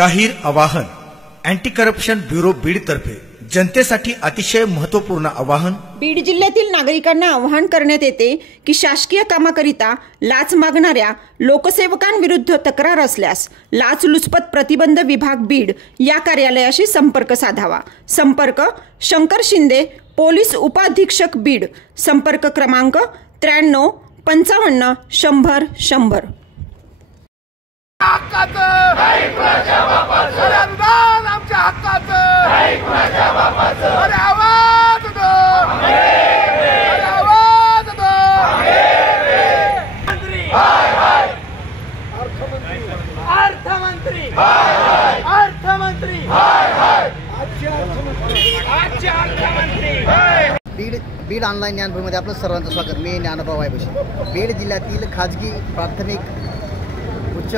जाहीर आवाहन anti corruption bureau Beed तर्फे जनतेसाठी अतिशय महत्त्वपूर्ण आवाहन। बीड जिल्ह्यातील नागरिकांना आवाहन करण्यात येते की शासकीय कामाकरिता लाच मागणाऱ्या लोकसेवकांविरुद्ध तक्रार असल्यास लाचलुचपत प्रतिबंध विभाग बीड या कार्यालयाशी संपर्क साधावा। संपर्क शंकर शिंदे, पोलीस उपाधीक्षक बीड। संपर्क क्रमांक 93 55 100 100। बीड ऑनलाईन ज्ञानभूमीमध्ये आपलं सर्वांचं स्वागत। मी ज्ञानोबा वायबशी। बीड जिल्ह्यातील खाजगी प्राथमिक उच्च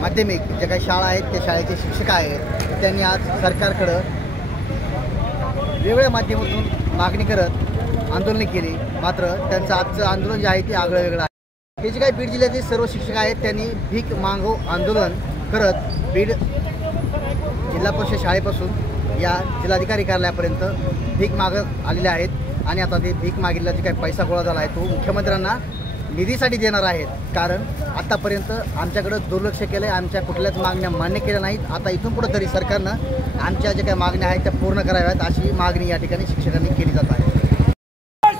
माध्यमिक ज्या काही शाळा आहेत त्या शाळेचे शिक्षक आहेत त्यांनी आज सरकारकडं वेगवेगळ्या माध्यमातून मागणी करत आंदोलन केली। मात्र त्यांचं आजचं आंदोलन जे आहे ते आगळं वेगळं आहे। हे जे काही बीड जिल्ह्यातील सर्व शिक्षक आहेत त्यांनी भीक मागो आंदोलन करत बीड जिल्हा परिषद शाळेपासून या जिल्हाधिकारी कार्यालयापर्यंत भीक मागत आलेले आहेत आणि आता ते भीक मागितला जे काही पैसा गोळा झाला आहे तो मुख्यमंत्र्यांना निधीसाठी देणार आहेत। कारण आतापर्यंत आमच्याकडं दुर्लक्ष केलं आहे, आमच्या कुठल्याच मागण्या मान्य केल्या नाहीत। आता इथून पुढे तरी सरकारनं आमच्या ज्या काही मागण्या आहेत त्या पूर्ण कराव्यात अशी मागणी या ठिकाणी शिक्षकांनी केली जात आहे।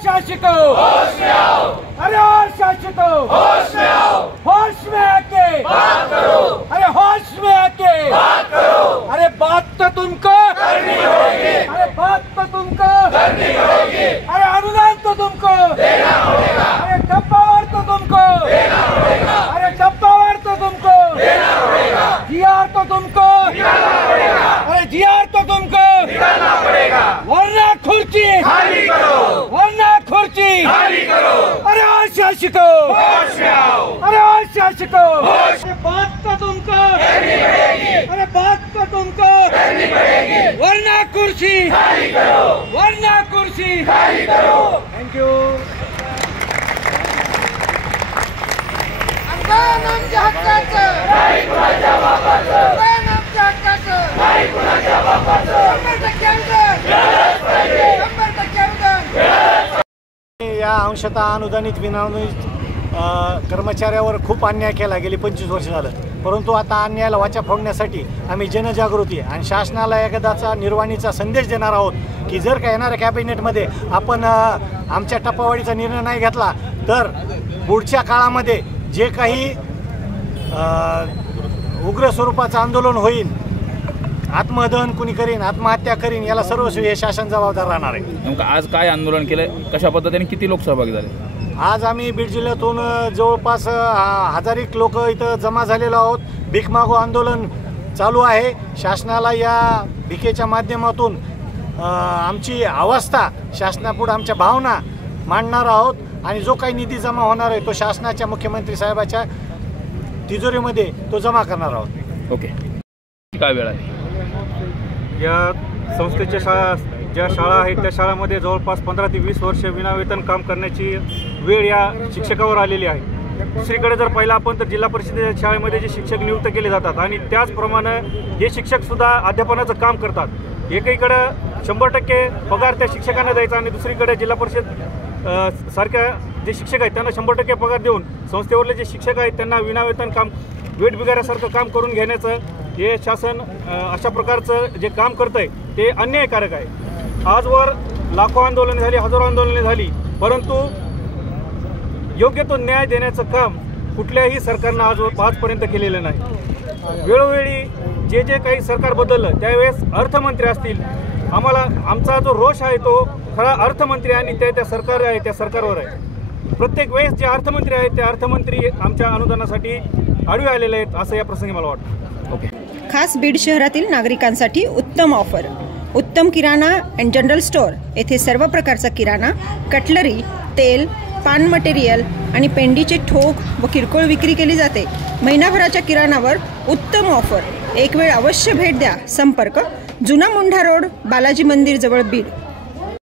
शासको होश में आओ, अरे शासको होश में आओ, होश में आके बात करो, अरे होश में आके बात करो, अरे बात तो तुमको करनी होगी, अरे बात तो तुमको करनी होगी, अरे अनुदान तो तुमको देना होगा, अरे टप्पावार तो तुमको देना होगा, अरे टप्पावार तो तुमको देना होगा, जीआर तो तुमको निकालना पड़ेगा, अरे जीआर तो तुमको निकालना पड़ेगा, वरना खुर्ची खाली करो, वरना खुर्ची खाली करो। अरे शासको होश में आओ, अरे शासको होश, बात तो तुमको करनी पड़ेगी, अरे बात तो तुमको करनी पड़ेगी, वरना कुर्सी खाली करो, वरना कुर्सी खाली करो। Thank you. आमच्या हक्काचं नाही कुणाच्या बापाचं, आमच्या हक्काचं नाही कुणाच्या बापाचं, 100% अनुदान, 100% अनुदान। या अंशतः अनुदानित विनाअनुदानित कर्मचाऱ्यावर खूप अन्याय केला गेली 25 वर्ष झालं। परंतु आता अन्यायाला वाचा फोडण्यासाठी आम्ही जनजागृती आणि शासनाला एकदाचा निर्वाणीचा संदेश देणार आहोत की जर का येणाऱ्या कॅबिनेटमध्ये आपण आमच्या टप्पावाढीचा निर्णय नाही घेतला तर पुढच्या काळामध्ये जे काही उग्र स्वरूपाचं आंदोलन होईल, आत्मदहन कुणी करीन, आत्महत्या करीन, याला सर्वस्वी हे शासन जबाबदार राहणार आहे। नेमकं आज काय आंदोलन केलं, कशा पद्धतीने किती लोक सहभागी झाले? आज आम्ही बीड जिल्ह्यातून जवळपास 1000 लोक इथं जमा झालेलो आहोत। भीक मागो आंदोलन चालू आहे। शासनाला या भिकेच्या माध्यमातून आमची अवस्था, शासनापुढे आमच्या भावना मांडणार आहोत आणि जो काही निधी जमा होणार आहे तो शासनाच्या मुख्यमंत्री साहेबाच्या तिजोरीमध्ये तो जमा करणार आहोत। ओके, काय वेळ आहे? या संस्थेच्या ज्या शाळा आहेत त्या शाळामध्ये जवळपास 15 ते 20 वर्ष विनावेतन काम करण्याची वेळ या शिक्षकावर आलेली आहे। दुसरीकडे जर पाहिलं आपण तर जिल्हा परिषदेच्या शाळेमध्ये जे शिक्षक नियुक्त केले जातात आणि त्याचप्रमाणे हे शिक्षकसुद्धा अध्यापनाचं काम करतात। एकीकडे 100% पगार त्या शिक्षकांना द्यायचा आणि दुसरीकडे जिल्हा परिषद सारख्या जे शिक्षक आहेत त्यांना 100% पगार देऊन संस्थेवरले जे शिक्षक आहेत त्यांना विनावेतन काम, वेठ बिगाऱ्यासारखं काम करून घेण्याचं हे शासन अशा प्रकारचं जे काम करतं आहे ते अन्यायकारक आहे। आजवर लाखो आंदोलने झाली, हजारो आंदोलने झाली, परंतु योग्य तो न्याय देण्याचं काम कुठल्याही सरकारनं आजपर्यंत केलेलं नाही। वेळोवेळी जे जे काही सरकार बदललं त्यावेळेस अर्थमंत्री असतील, आमचा जो रोष आहे तो खरा अर्थमंत्री आणि त्या सरकार आहे त्या सरकारवर आहे। प्रत्येक वेळेस जे अर्थमंत्री आहेत ते अर्थमंत्री आमच्या अनुदानासाठी आडवे आलेले आहेत असं या प्रसंगी मला वाटतं। ओके। खास बीड शहरातील नागरिकांसाठी उत्तम ऑफर। उत्तम किराणा अँड जनरल स्टोअर येथे सर्व प्रकारचा किराणा, कटलरी, तेल, पान मटेरियल आणि पेंडीचे ठोक व किरकोळ विक्री केली जाते। महिनाभराच्या किराणावर उत्तम ऑफर। एक वेळ अवश्य भेट द्या। संपर्क जुना मुंढा रोड, बालाजी मंदिर जवळ बीड।